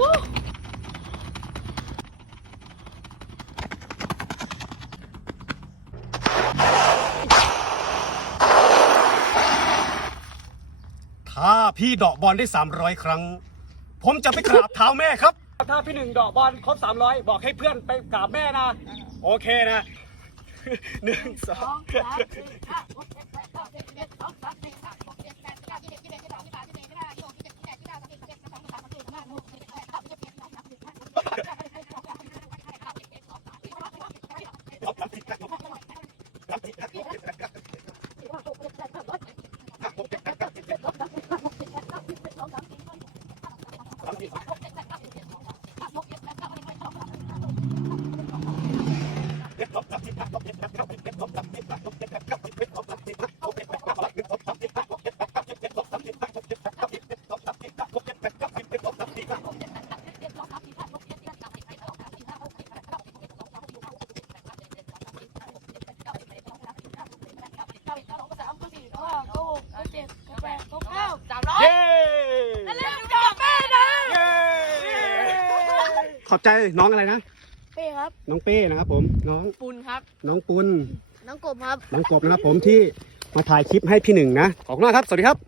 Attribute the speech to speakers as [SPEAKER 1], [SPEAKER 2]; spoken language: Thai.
[SPEAKER 1] ถ้าพี่เดอกบอลได้ 300 ครั้ง ผมจะไปกราบเท้าแม่ครับ ถ้าพี่หนึ่งเดอกบอลครบ300 บอกให้เพื่อนไปกราบแม่นะ โอเคนะ หนึ่งสองเย้ Okay. ขอบใจน้องอะไรนะ
[SPEAKER 2] เป้ครับ
[SPEAKER 1] น้องเป้นะครับ ผม น้อง
[SPEAKER 2] ปุนครับ
[SPEAKER 1] น้องปุณ
[SPEAKER 2] น้องกบครับ
[SPEAKER 1] น้องกบนะครับผมที่มาถ่ายคลิปให้พี่หนึ่งนะ ขอบคุณมากครับ สวัสดีครับ